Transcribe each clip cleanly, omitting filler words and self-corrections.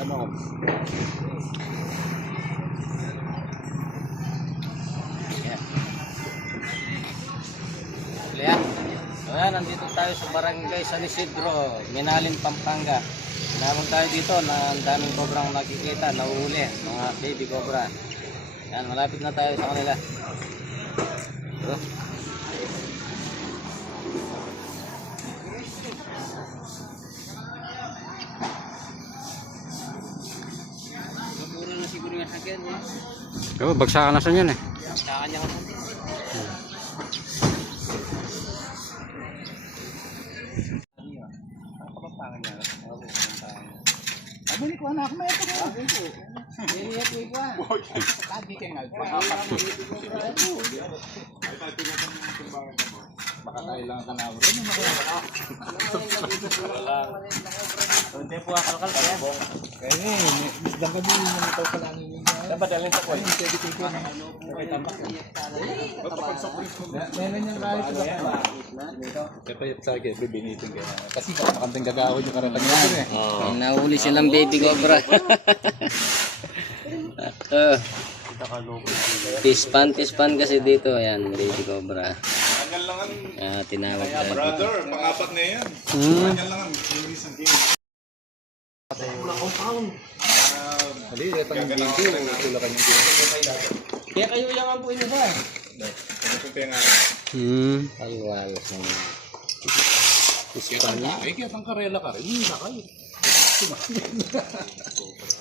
Ganon. Yan. So yan, nandito tayo sa barangay San Isidro, Minalin, Pampanga. Naroon tayo dito na ang daming cobrang nakikita, nauuli, mga baby cobra. Yan, malapit na tayo sa kanila. So, mura na siguro yung sakyan eh. Oo, bagsakan na sa yan eh. Bagsakan niya nga. Balik ko anak mo ito ko. Iya ko ikuha. Tadi kayo nga. Baka tayo lang ka na. Hindi po akalkal kaya. Kaya misdang kami yung itaw pa lang yung Dapat dalhin sa kwan. pwede ko na. Meron yung kahit sa kaya sa akin, bibinitin ka na. Kasi makakantang gagawin yung karatan natin eh. Nahuli silang baby cobra. Tispan kasi dito. Ayan, baby cobra. Tinawag tayo. Brother, pang-apat na yan. Ganyan lang ang isang game. Mali, ito yung game ko. Tulakan yung game. Kaya kayo yung ang buhay nila. Pagpunta nga. Ay, wala. Ay, kaya pang karela ka rin. Hindi na kayo.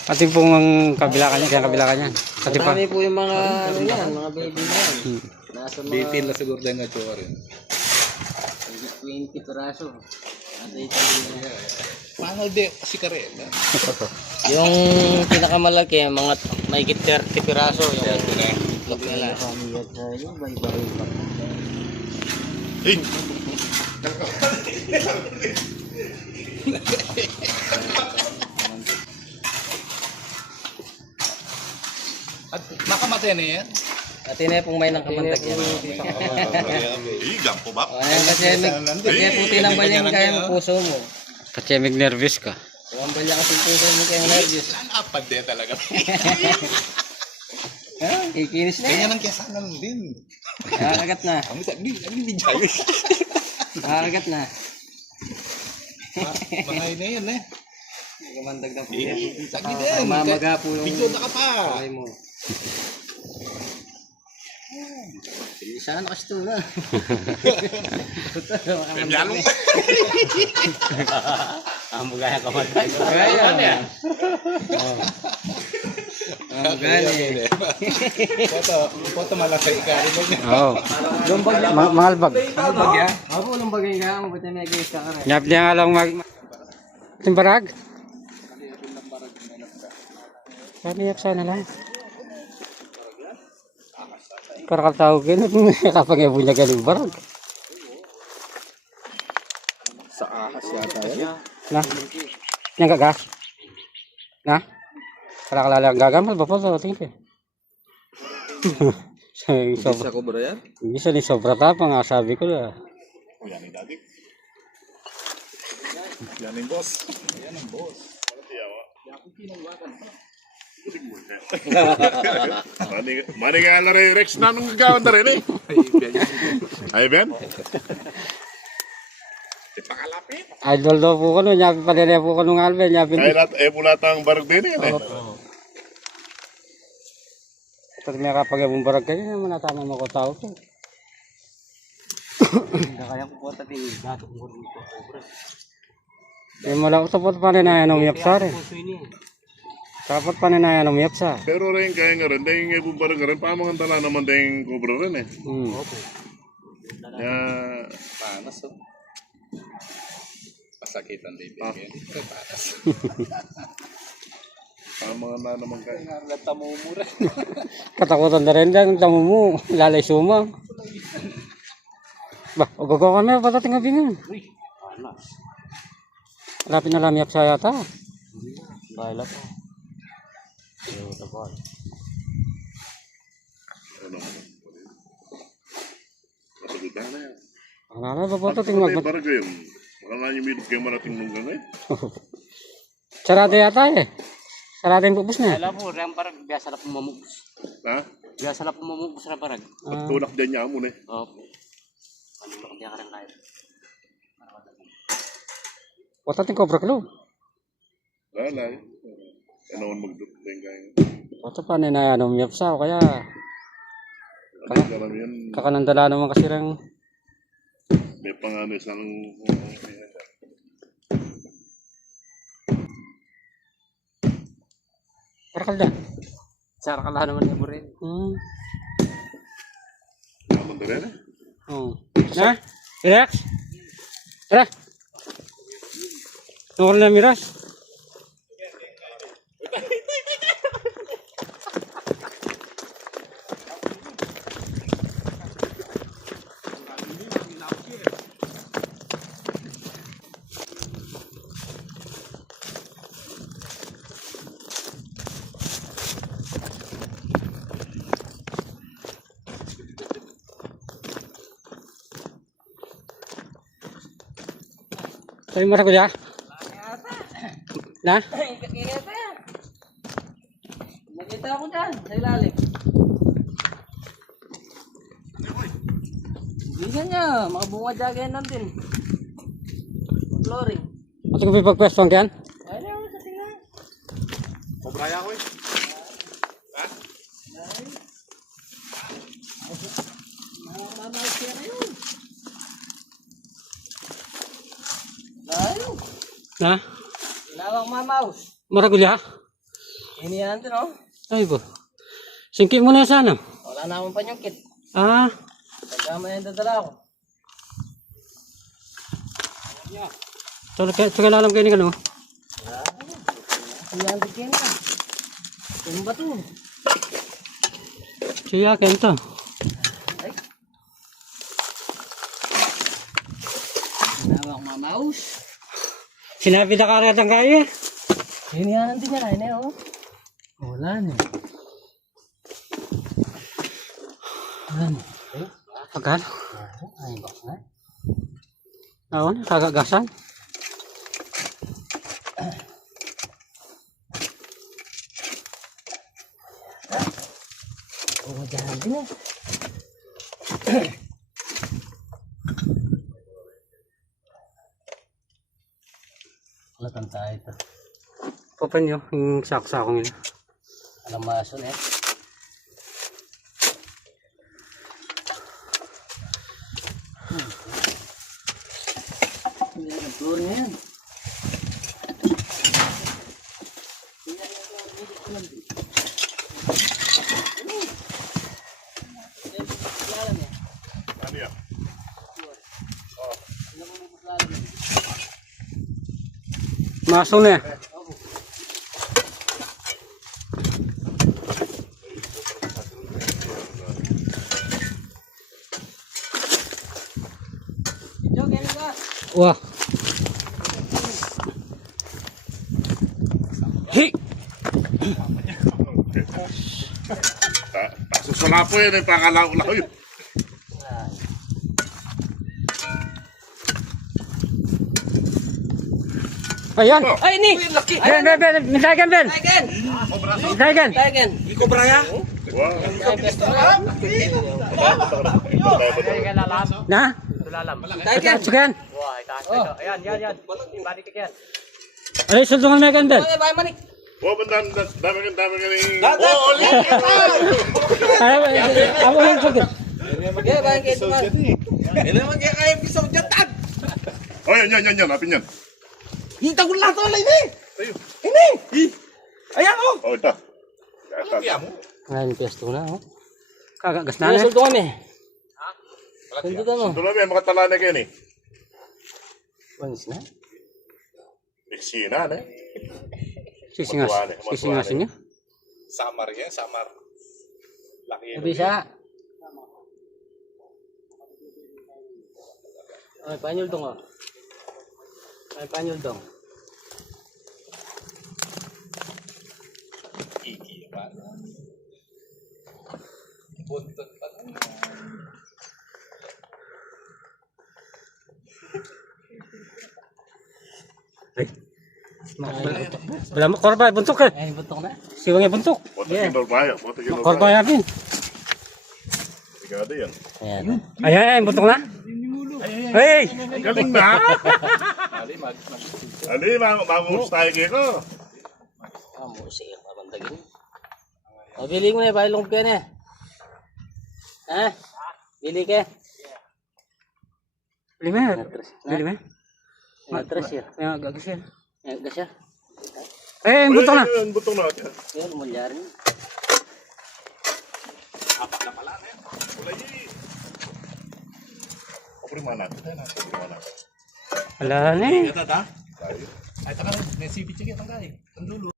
Pati pong ang kabila kanya, kaya kabila kanya. Pati pa. Marami po yung mga, ano yan, mga baby na yan. Nasa mga Detail na siguro din nga chowa rin. 20 piraso. Nasa ito Paano di kasi karela? yung pinakamalaki, mga mahigit 30 piraso. Yung itlog nila. Hey! At makamatay na yan? At yun pong may nakamandag yan. Gampo ba? Ayan kasi puti ng balya mo kaya ang puso mo. Kasi may nervous ka. Kung ang balya kasi puso mo kaya ang nervous. Apad din talaga. Kikinis na yan. Ganyan ang kiyasanan din. Nakakagat na. Ang bidyalis. Nakakagat na. Mga na yan eh. Kamandag ng puya. Sagi din. Mamaga po yung Bigod na ka pa. kamay mo. Sana kasi ito na. Pemyalong. Amugaya ka matay. Amugaya. Amugaya. Foto malaki ikari mo niya. Oo. Mangalbag. Albag yan? Ako nung bagay nga mo, ba't may guys ka ka rin? Nyap niya nga lang timbarag. Sabi niya sana lang. Para katawagin kapag ibo niya galing barag. Sa ahas yata yan. Na? Yang gagas? Na? Para kalala ang gagamal ba po? Tingin. Sa kubra yan? Bisa ni sobra tapang nga sabi ko na. Yan ang dati. Yan ang boss. Yan ang boss. Mani nga ala rin, Rex na nung gawin na rin eh. Ay, Ben? Ipakalapit. Idol daw po ko nun. Nyapi palere po ko nung albe. Nyapi. Kaya pulatang barag din eh. Pag may kapag ibong barag kayo naman natama mo ko tao ko. Kaya ko po tabi dato mo dito. Yung mala ko tapos pa rin na yan umiyap sa rin. Puso ini. Tapos pa rin na yan umiyap sa. Pero rin kaya nga rin, dahil nga barag nga rin, pamangan tala naman dahil cobra rin eh. Kaya, Panas oh. Pasakitan din. Panas. pamangan na naman kaya. Nalata mo mura. Katakutan na rin dyan. Tamo mo. Lalay suma. Bah, ugago ka na. Patating nga bingan. Lapit na lamiyap sa yata. Bahala po. Ayaw ito po. Matagutan na yan. Ang nalala ba po ito tingmag. Ano barag yun? Wala na yung minute kayo marating nung gano'n eh. Sarado yata eh. Sarado yung pupus na. Alam mo, riyang parang biasa na pumamubos. Ha? Biasa na pumamubos na parang. Magtulak din niya mo eh. Opo. Ano ba kaya ka rin kayo? Wata ting cobra kilo. Wala eh. Ano naman magdupling kayo. Wata pa na ano miyapsa o kaya Ano ka lang yan. kakanandala naman kasi rin. May pangano isang... Parakalda. Sarap ka naman yung burin. Naman din rin eh. Oh. Na? Relax. Tara. Tukol na miras. Sabi mo ko ya? Na? Nakikita yan. Nakita ako dyan, sa ilalim. Hindi niya, mga bunga dyan natin. Flooring. At ko pipagpwesto ang kyan? Ay, na, sa tingnan. Kobraya ko eh. Mamaw siya ngayon. Layo. Na? Tinawag mamaw. Maragulya? Iniyan natin, oh. Ay bo. Singki mo na sa ano? Wala na akong panyungkit. Ah. Pagkama yung dadala ko. So kailangan kayo ni ano? Iniyan din kayo na. Ano ba ito? Siya kento. Tinawag mamaw. Sinabi na karatang kaya. Iniyan din niya, ini, oh. Wala na. Wala na. Agad? Ay, bak na. Awan, kagagasan. Oo, dyan din eh. Latan tayo ito. Papan nyo, yung sak-sakong yun. Alam mason eh. Hindi ang floor niya yan. Ano yan? Masong na. Ito, ganun ka. Wah. Hey! Susula po yan eh. Pakalaw-law yun. Ayan! Ay, ni! Laki! Ben, Ben, Ben! Mintagan, Ben! Again! Mintagan! Again! Wow. Na? Again! Sugan! Ayan, yan, yan. Balik ka yan. Ay, sultungan mo yan, Ben! Ay, bye, manik! Wow, dami ka ni... Ay, ako yung sugan. Yeah, bye, kayo tuman. Oh, yan. Apin yan. Oh, ito. Ngayon, piyesta na, oh. Kagagas na, Ano eh. sulto kami? Sulto mo. Ito namin, mga talana kayo ni. Once na? Eksina, ne? Sisingasin niya. Samar yan, samar. Laki Sabi siya. Ay, panyol dong, oh. Ay, panyol dong. Iki pa. Buntot pa. Wala mo, korba, buntok eh. Ay, buntok na. Siwang yung buntok. Bote kinol bayo. Korba natin. Sigado yan. Ayan. Ayan, buntok na. Hey! Galing na! Ali, mag-uus tayo kayo ko. Sige, mabandagin. O, bili mo na, bailong ka na. Ha? Bili ka. Bili mo. Bili mo. Matras yan. Ayan, gagas yan. Ayan ka siya. Eh, buntok na. Ayun, butong na. Ayan, mulyar niya. Kapri mana. Wala na eh. Ay, taka na. May CP check yung tanggalin. Ang dulo.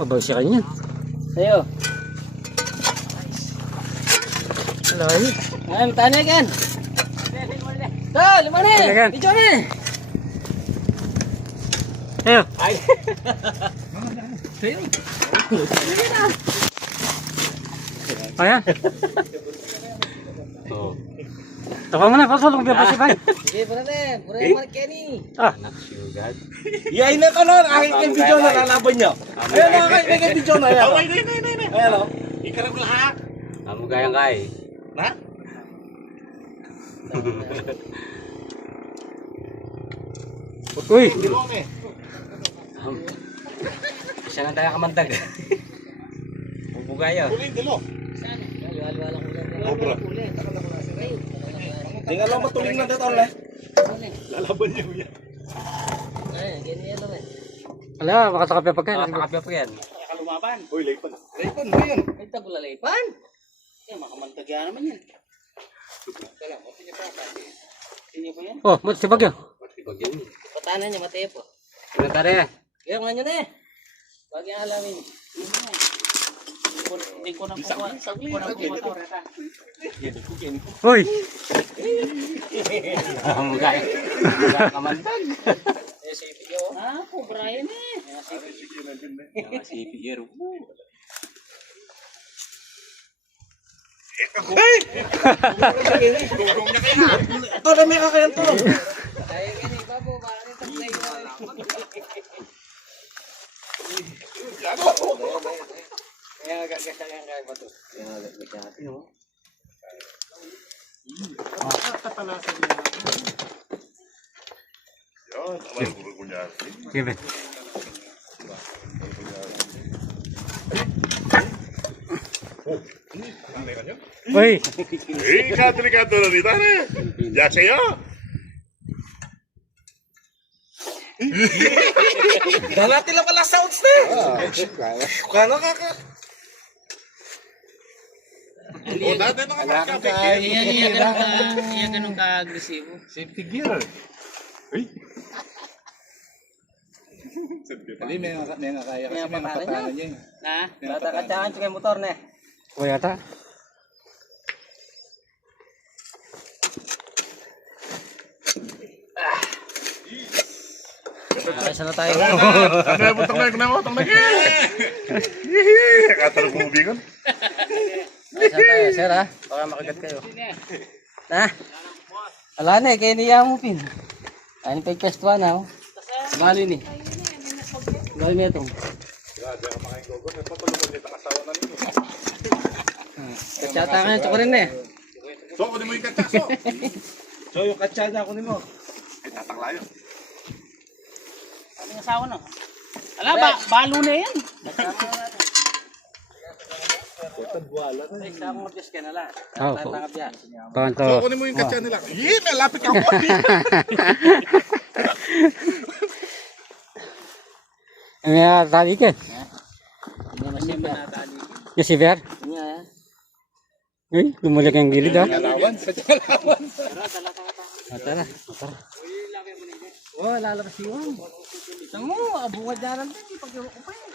Mabaw siya kanya. Sa'yo. Wala na eh. Ngayon, tanay kan. Lima na. Tanay kan. Video na. Ayan. Ayan. Tawa mo na, pasok kung pipasipay. Sige, pura na. Pura yung Mark Kenny. Ah, Yain na ka nun, aking kay video na lalaban nyo. Ayan na, aking kay video na yan. Ayan o. Ikarap lahat. amo gayang kay. Na? Uy, Dilong eh. siya na tayo kamandag. Bubugayo. Kuling dilong. Halo-halo ko lang. Obra. Di nga lang matuling na dito ulit. Lalaban nyo yan. Ay, ganyan lang eh. Wala, makatakapi pa kayo. Makatakapi pa yan. Kalumaban. Uy, laypan. Laypan mo yan. Ay, tagulalaipan. Kaya makamantagya naman yan. Sino pa yan? Oh, mo si Bagyo. Patanan niya, matay po. Ano tare? Kaya nga nyo na eh. Huwag yung alamin. Hindi ko na kukuha. Hindi ko na kukuha. Uy. Amo gaya. Kamandag. Eh, si Pio. Ah, kubra yan eh. Si Pio. Ito na may kakayang tulong. Ay, gani, babo. Bakit ito kayo? Kaya gagasya yan kaya ba ito? Kaya gagasya natin, no? Yan, alam ko rin kunyari. Sige. Uy. Eh, delikado na dito, ne? Ya sa'yo. Dalati lang pala sounds na. Kano kaka. O, dati na ka Iya ganun ka-agresibo. Safety gear. Uy. Dali, may nga kaya kasi may napatanan niya. Ha? Tata-katsakan sa motor na eh. O yata. Nakisa na tayo. Ano yung butang na? Katarap mo ubigan. Nakisa na tayo, sir ha? Baka makagat kayo. Ha? Wala na eh, kaya niya mo pin. Ano pa yung pestuan ha? Bali ni. Bali na itong. Katsata ka na, tsaka rin na eh. So, kunin mo yung katsak, so. So yung katsa niya kunin mo. Ay, tataklayo. Ang asawa na. Ala, balo na yan. Ay, sa akong mag-test ka na lang. Oh, Tatangap yan. panto. So, kunin mo yung katsak nila. Yee, may lapit ka po. Ano tali ka? Hindi masimba na tali. Yung si Ver? Hindi yan. Uy, gumulik ang gilid ha. Lawan, sa lawan. Tara. Oh, lalabas yun. Saan mo, abungad na lang din. Pag-iwa ko pa yun.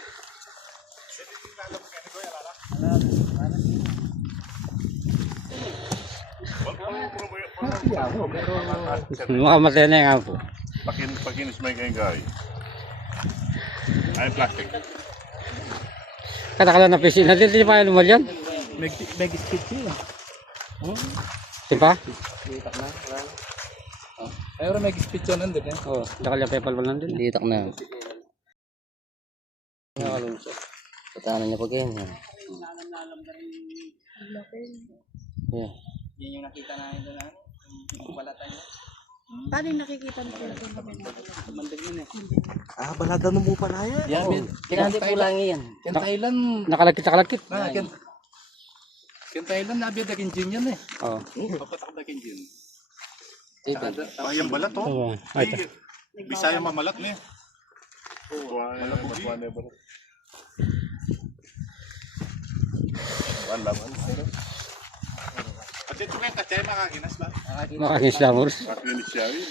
Makamatay na yung apo. Pakinis may kayong gay. Ay, plastic. Katakala na pisin. Hindi pa yung lumal yan. Meg speed siya. Timpa? Litak na. Wala na. Ayun, may speed yun nandun eh. Oo, nakalya pepal wala din. Litak na. Nakalusot. Patanan niya pag yan. Yeah. Yan yung nakita namin doon na. Yung balatan niya. Paano yung nakikita mo sila kung kami Mandag yun eh. Ah, balatan mo pala yan. Yan, kinandi po lang yan. Ken Thailand. Nakalakit. Ah, Ken Thailand, nabiyadakin dyan yan eh. Oo. Papatakdakin dyan. Yung balat, Oo. Ay, ito. Bisaya mamalat na eh. Pati ito may kachay makakinas ba? Makakinis lamors. Makinis siya yun.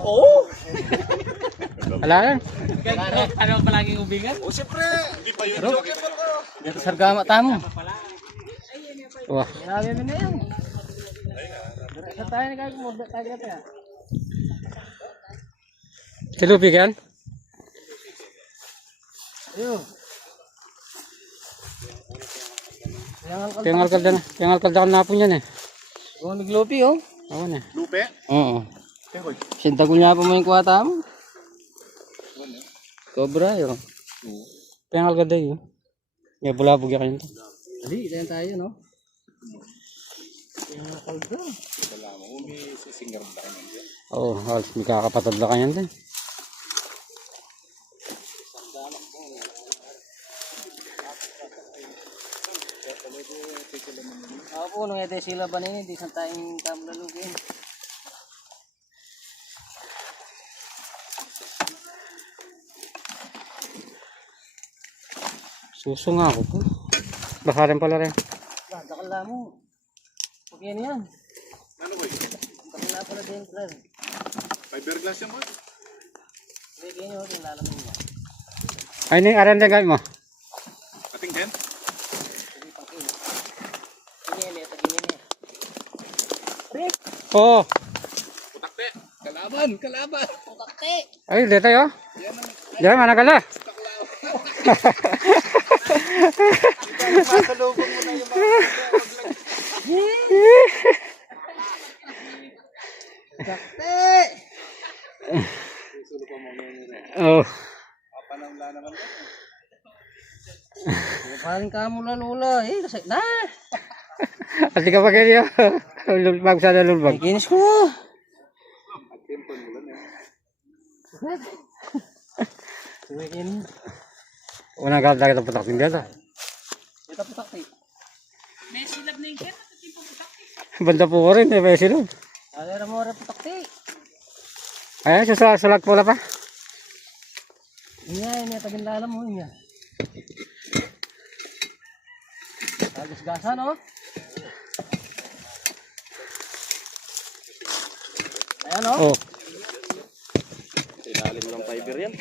Oo! Wala lang. Ano palaging ubingan? O siyempre, hindi pa yun. Joker pa ko. Dito sargama tamo. Wah. Grabe mo na yan. Sa tayo na kayo mo tayo ya. Silupi kan? Ayun. Kaya alkalda kan napon yan eh. Kung naglupi oh. Oo na. Lupe? Oo. Sinta ko niya pa mo yung kuwata mo. Cobra yun. Kaya alkalda yun. May bulabog yan kayo. Dali, tayo tayo no. Oo, halos may kakapatad na kanyan din. Ako po, nung ete sila ba nini, di san tayong tamlalugin. Suso nga ako po. Baka rin pala rin. Dakala mo. Huwag yan. Ano boy? Dakala pala din, Fred. Fiberglass yan boy? Hindi, ganyan yun, yung lalamin mo. Ay, na yung aranda gamit mo. Ating din? Ganyan, ganyan. Oo. Putakte! Kalaban! Ay, dito tayo. Diyan, managala. Masalubong mo na yung mga Oo. Paling kamu lula eh, kasi na. At di ka pa kayo. Lulbag sana lulbag. Kinis ko. Unang kalda kita putak tinggal. Kita putak ti. may silab na yung kaya Banda po ko rin, may silog. Ada mo ra putak ti. Ay, susulag pula pa. Ini tagin lalam mo niya. Agos gasa no. Ayan no. Oh. ilalim ng fiber yan.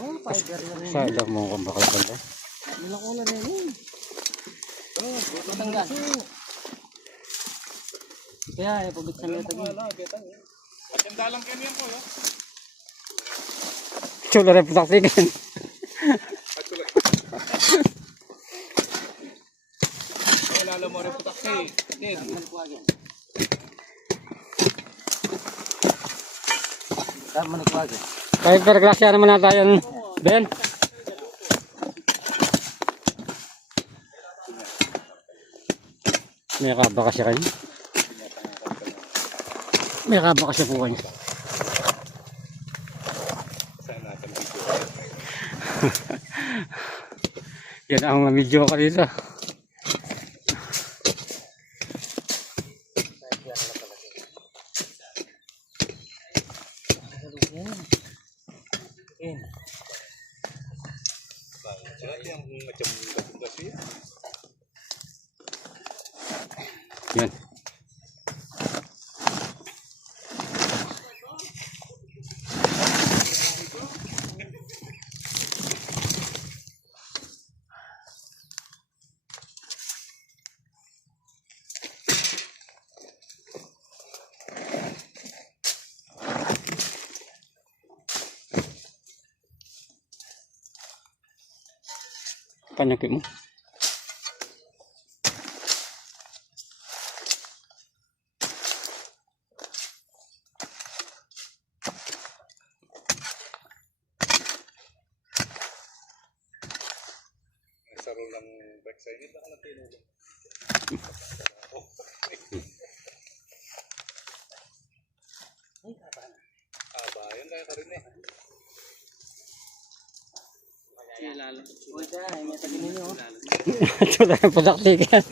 Oh, fiber na rin. Sa ilang mo kung bakal kalda. Ilang ulo na yun. Oh, matanggal. Kaya, pabiksan nyo tagin. Maganda lang yan yan po yun. Chula rin putak tingin. Lalo mo rin putakte. Tama na kuwag. Fiberglass yan naman na tayo, Ben. May kaba kasi kayo. May kaba kasi po kayo. Yan ang video ka dito. Yan. kanyaki mo. Saro ng backside nito ako na tinulong. Yun kaya ka rin eh. Ito na ang padaktikan.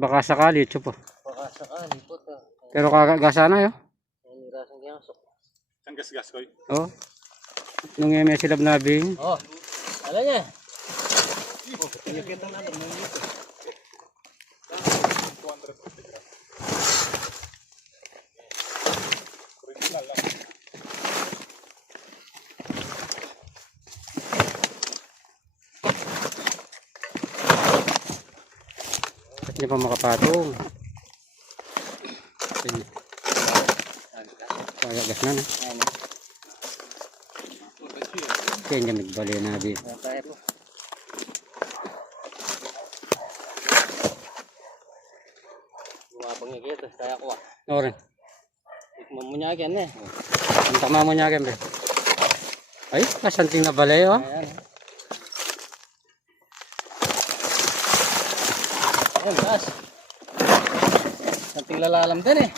Baka sakali, chupo. Baka sakali po ito. Pero kagasa na yun. Nanirasang yaso. Ang gas-gas ko. Oh. Nung may silab na bing. Oh, alam niya. Hindi pa makapatong. Kaya gas na na. Kaya niya magbali na di. Tayo po. Gumabang niya kita. Kaya ko ah. Oren. Tikman mo niya agad eh. Ang tama mo niya kembe. Ay, kasanting na balay oh. Ayan. Ayan, taas. Santing lalalam din eh.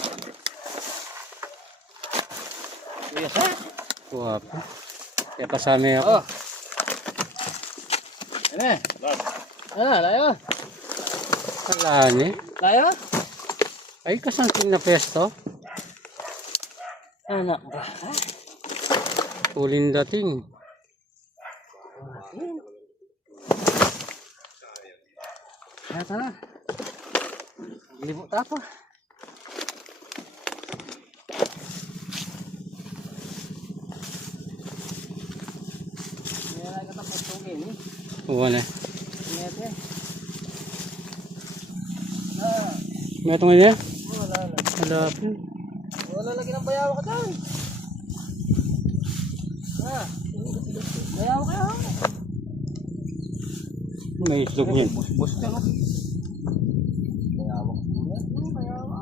Yes ha? Guwapo. Kaya pasami ako. Oh. Ano eh? Layo. Wala ni. Layo? Ay, kasanting na pesto. Anak ba? Huling dating. Ito na. Libo tapo. Meron ka tapos tungin eh. Wala. Mete. May itong niya? Wala na. Wala po. Wala lagi ng bayaw ka dyan. Bayaw ka. May islog niyan. Bus ka no? Bayaw ka. Bayaw ka.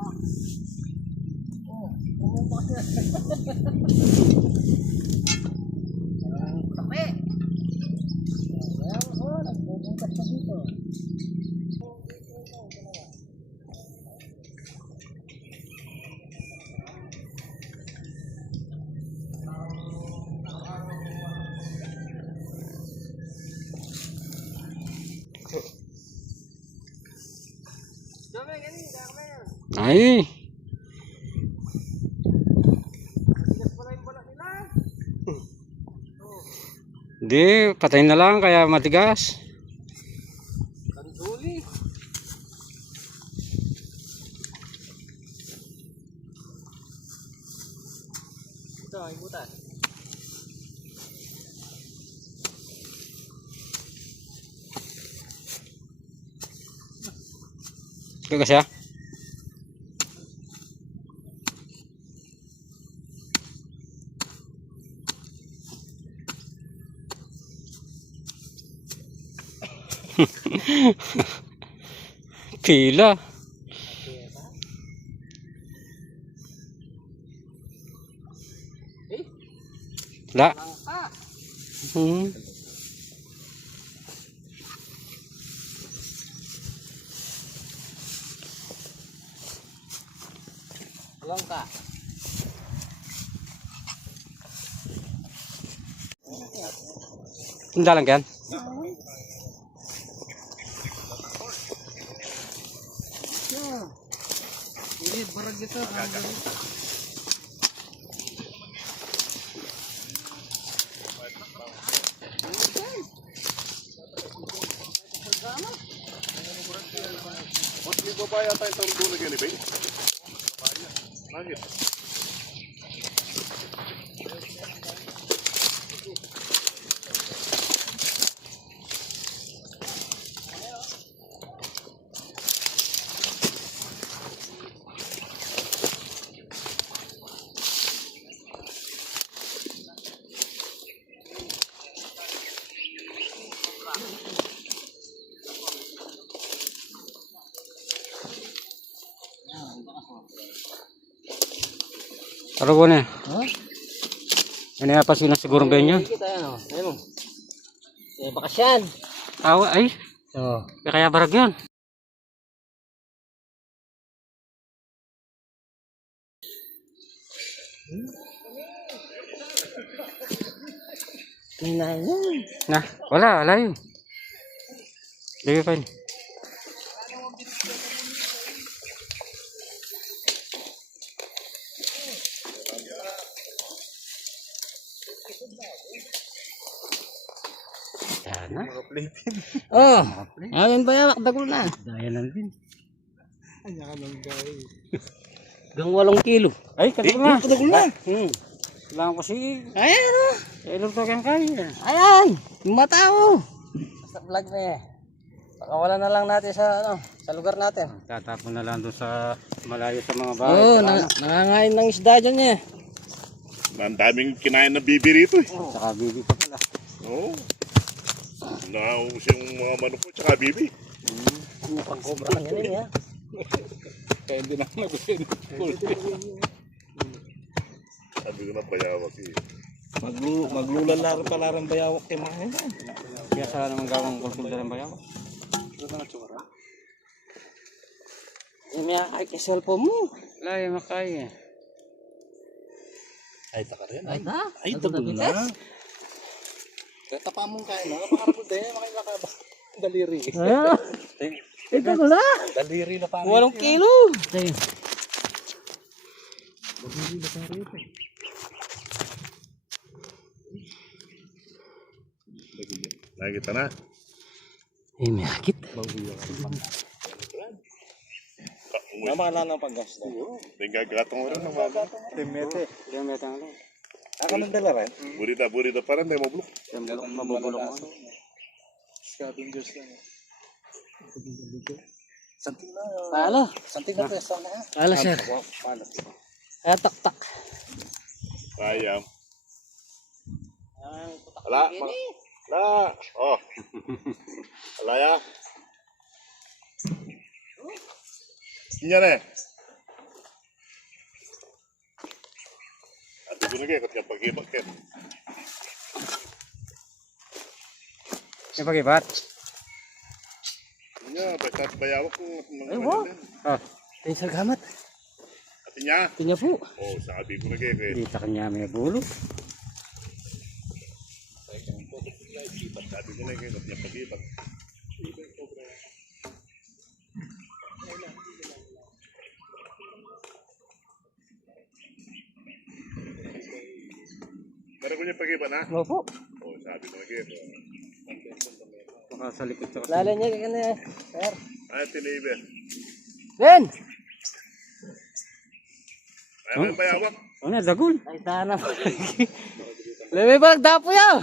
Oh, ganyan pa kasi. Kape. Bayaw ko. Nagbubukas ka dito. Ay. Di, patayin na lang kaya matigas. Tanduli. Ito, ikutan. Ito siya. Pila. La. Langka. Tindalang kan? Ini barang kita. Ba't may babaya tayong tarong doon na ganyan, eh? Bakit? Pero ko na. Ano nga pa sila siguro ba yun? Kita yan o. Ayun mo. Bakasyan. Awa ay. Oo. Kaya barag yun. May na yan. Na, wala yun. Lagi pa yun. Sana. Oh. Ayun ba yan? Dagol na. Daya lang din. Hanggang 8 kilo. Ay, kadagol na. Dagol na. Kailangan ko si... Ayan o. Ilog to kang kaya. Ayan. Yung mata o. Basta vlog na eh. Pakawala na lang natin sa lugar natin. Tatapon na lang doon sa malayo sa mga bahay. Oo, Saka nangangain ng isda dyan eh. Ang daming kinain na bibi rito eh. Saka bibi pa pala. Oo. Naubos yung mga manok ko tsaka bibi. Mukhang cobra lang yan eh. Kaya hindi na ako nagusin. Sabi ko na bayawak eh. Maglulalaro pala ng bayawak kay mga yan. Kaya sa naman gawang kulkulda ng bayaw. Yung may ay kay cellphone mo. Wala yung makaya. Ay, taka rin. Ay na. Ay, dagol na. Kaya tapa mong kain na. Makarapod din. Makilaka ba? Daliri. Ayan. Ay, dagol na. Daliri na pa. 8 kilo. Ayun. Nakikita na. Ay, may hakit. Namala ng paggas na. Yung gagatong rin ng mga. Timete. Yung metang lang. Ako nang dala rin. Burita pa rin, tayo mablok. Yung mabubulong mo. Scavengers lang. Santing na. Palo. Santing na pesa na. Palo, sir. Palo. Ay, tak. Sayang. Wala. Wala. Oh. Wala ya. Yan eh. At ito na kayo, kat kapag-ibag kayo. Yung pag-ibat. Yan, basta bayawak kung Ay, wow. Oh, Ay, salamat. At niya. Tinya po. Oh, sabi ko na kayo. hindi ta kanya may bulo. Sabi ko na kayo, kat kapag-ibag. Meron ko niya pag-iba na? Opo. Oh, sabi ko na kayo. Baka sa likod sa Lala niya ka na, sir. Ay, tinibe. Ben! Ay, may bayawak. ano, dagol. Ay, sana. Lebe ba nagdapo yaw?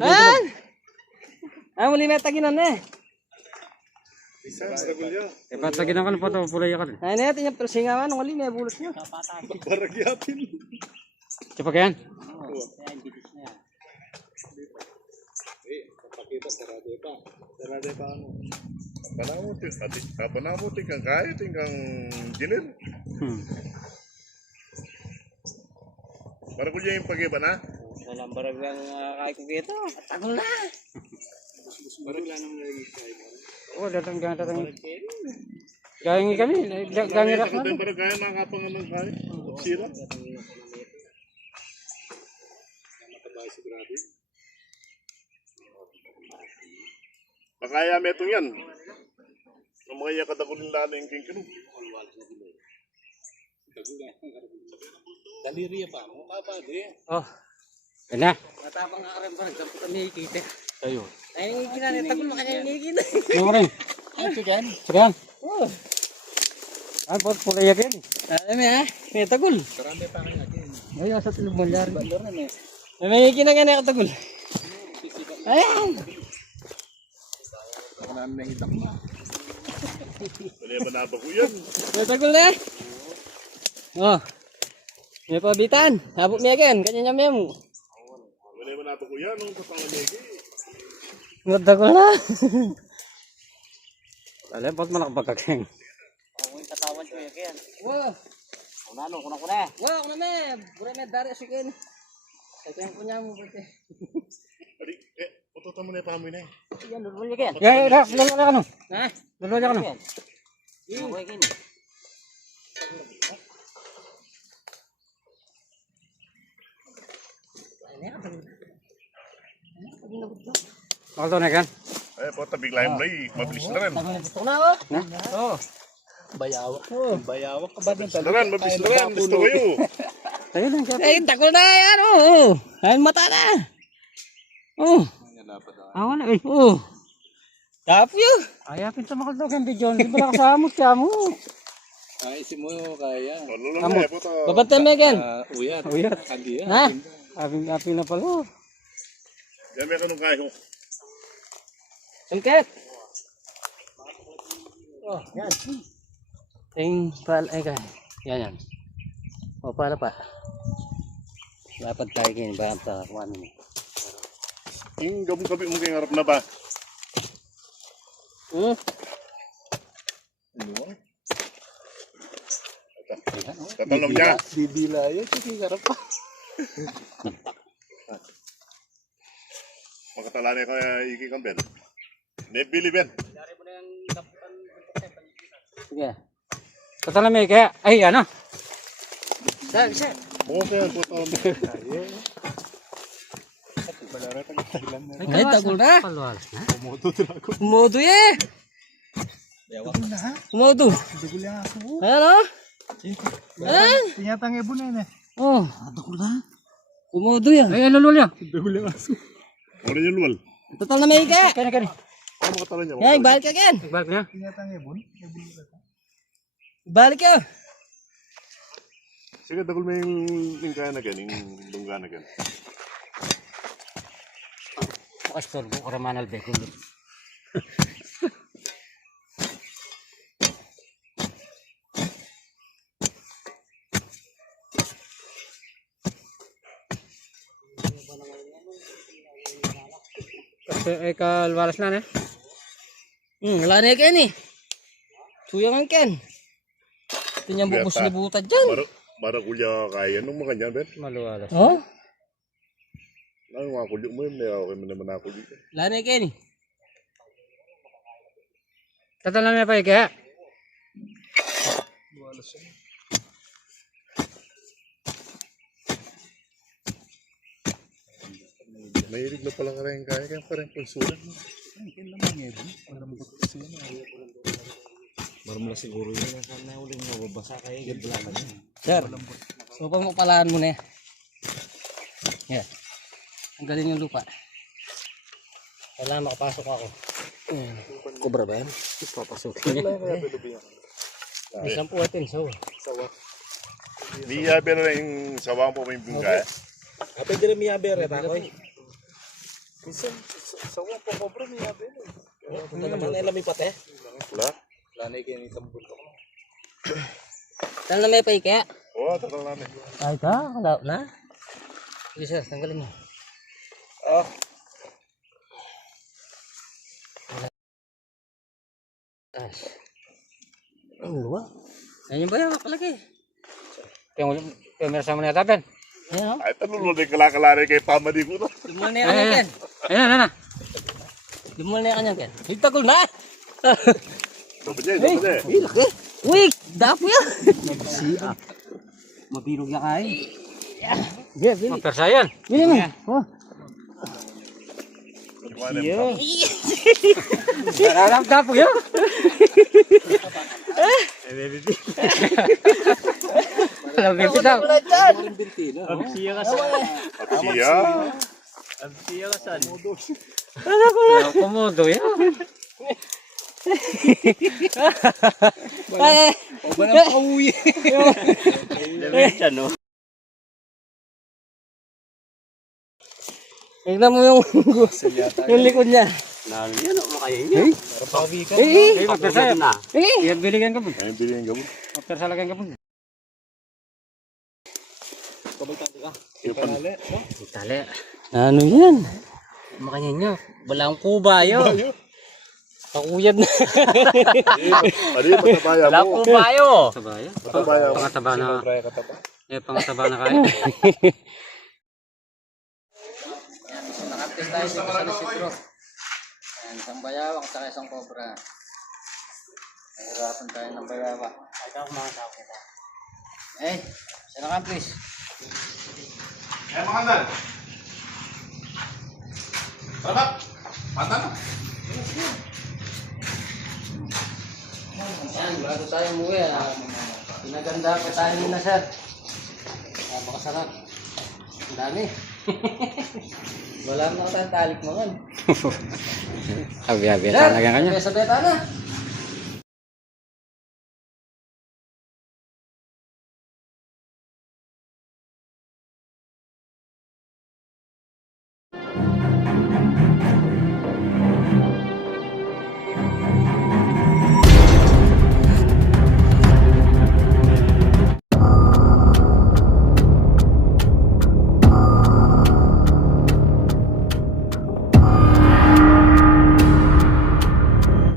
Ayan! Ay, muli may taginan eh. Eh, ba't sa ginang po ito, pulay ka rin. Ay, natin yung persingawan, nung muli may bulos niya. Baragyatin. Siya yan? Kapanamuti kang kahit kang jilin. Para ko niya yung pag-iba na. Walang barag lang kaya ko dito. Tagal na. Oo, datang. Gawin kami, gawin rak na. Ito yung baragaya mga kapangan ng kahit. Sira. Makaya metong yan. Ang mga yakadakulin lalo yung king-kinong. Daliri pa. Mukha pa di. Oh, yan na. Matapang nga rin barag. Dapat kami ikita. Kayo. Ay, ngigina rin. Tagal makanya ngigina. Yung rin. Ito yan. Siya yan. Ah, pot pula ya kan. Ano ha? May tagol. Karami pa kanya. Ay, asa tulog malyar. May kinagana ka tagol. Ayan. Ako namin ng itak na. Wala ba na ba ko yan? May tagol na. Oh. May pabitan. Habok niya kan. Kanya niya mo. Wala ba na ba ko yan? Nung katawan niya. May tagol na. Alam pot malak bagakeng. Katawan ko yan. Wow. Kunano, kuna. Wow, kuna me. Bure me dari sikin. Ito yung punya mo pati. Adi, pututan mo na yung pamoy na eh. Yan, dulu niya kan. Ya, ya, lolo ka no. Ha? Lolo ka no. Okay, gini. Ako na kan. Eh, po, tabigla yung play. Mabilis na rin. Ito na oh. Oo. Bayawak. Bayawak ka ba ng Mabilis na rin, mabilis na rin. Gusto kayo. Tayo lang siya. Eh, takol na yan oh. Ayun mata na. Oh. Awan na eh. Oh. Tapo yun. Ayapin sa mga dogan di John. Di ba nakasamot ka mo? Ay, si mo kaya. Lolo lang na eh, puto. Babantay mo yan. Uyat. Uyat. Kandi yan. Ha? Apin na pala. Yan, may kanong kayo. Sungkit. Oh, yan. Ting pal ay kay. Yan. O para pa. Dapat tayo kini ba sa kuan ni. Yung gabong kabi mo kayong harap na ba? Tatalong niya. Bibila yun. Sige, karap pa. Makatalani ko iki kang Ben. Nebili Ben. Sige. Tatala may kaya. Ay, ano? Sir. Okay, puto. Ay, tagol na. Palualas na. Umodo eh. Umodo. Ano? Ayan. Tinyatang ibon na yun eh. Oh. Umodo yan. Ay, lolo niya. Ano yung luwal? Total na may ika. Kani. Ano makatala niya? Yan, balik ka again. Balik niya. Tinyatang ibon? Balik ka. Sige, dagol mo yung lingkaya na gan, yung lungga na gan. Makastorbo ko ramanal beko. Kasi ay kalwalas na ne. Wala na yan eh. Tuyang ang ken. Ito niyang bukos ni butat dyan. Marakulya kaya nung mga ganyan, Ben. Maluwalas. Oh? Ano mga kulyo mo yun? Okay mo naman nakulyo. Wala na yan eh. Tatala may pa kaya. Mahilig na pala ka rin kaya, kaya pa rin konsulan. Marmula siguro yun. Sana uling nababasa kayo. Sir, so pang palaan mo na yan. Ang galing yung lupa. Kailangan makapasok ako. Kubra ba yan? Papasukin. Isang puwatin, so. Di yabe na yung sawang po may bungkaya. Ape dire mi abere ta ko. Sawang pa kobra niya Ben. Ano naman nila mi pate? Wala? Lanay kayo nitang bulto ko. Tan na may pa kaya? Oo, tatal namin. Ay ka, wala na. Sige sir, tanggalin mo. Ang luwa. Ayun ba yan? Makalaki. Yung meron sa mga natapan. Ayan o. Ay, tanong na kalakalari kay Pamadi ko na. Dimol na yung kanyang ken. Ayan. Dimol na yung kanyang ken. Higtagol na! Dapat niya. Laki. Uy, dapo yan. Mabirog yan kayo. Yeah, bili. Persayan. Bili mo. Oh. Alam tapo yun. Alam bipit daw. Siya. Komodo yan. O ba nang pauwi? Tignan mo yung likod niya. Pawi ka. Eh, magpersa. Yan biligan ka po. Ayun, bilhin ka mo. Magpersa lagyan ka po. Itali. Ano yan? Makanya nyo. Wala akong kuba yun. Kakuyad na. Ano yun, matabaya Wala mo. akong kuba yun. Sabaya? Matabaya mo. Pangataba na. Kaya ka pa. Pangataba na kayo. Nakapit tayo dito sa San Isidro. Ayan, isang bayawak at isang cobra. Nahirapan tayo ng bayawak. Eh, saan ka please? Eh, makandal. Tara, panta na. Ayan, bago tayo umuwi. Pinaganda pa tayo na sir. Napakasarap. Ang dami. Wala na tayong talik naman. Sabi-sabi. Talaga kanya. Sa beta na.